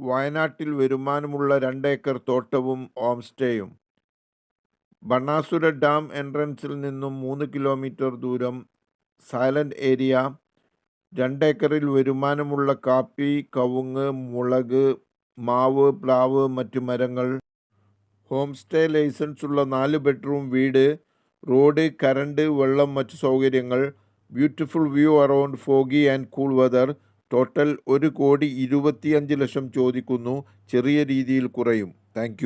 വയനാട്ടിൽ വരുമാനമുള്ള രണ്ടേക്കർ തോട്ടവും ഹോം സ്റ്റേയും ഡാം എൻട്രൻസിൽ നിന്നും മൂന്ന് കിലോമീറ്റർ ദൂരം സൈലന്റ് ഏരിയ. രണ്ടേക്കറിൽ വരുമാനമുള്ള കാപ്പി കവുങ്ങ് മുളക് മാവ് പ്ലാവ് മറ്റു മരങ്ങൾ. ഹോം സ്റ്റേ ലൈസൻസ് ഉള്ള നാല് ബെഡ്റൂം വീട് റോഡ് കറണ്ട് വെള്ളം മറ്റു സൗകര്യങ്ങൾ. Beautiful view around foggy and cool weather. Total ഒരു കോടി ഇരുപത്തിയഞ്ച് ലക്ഷം ചോദിക്കുന്നു. ചെറിയ രീതിയിൽ കുറയും. താങ്ക്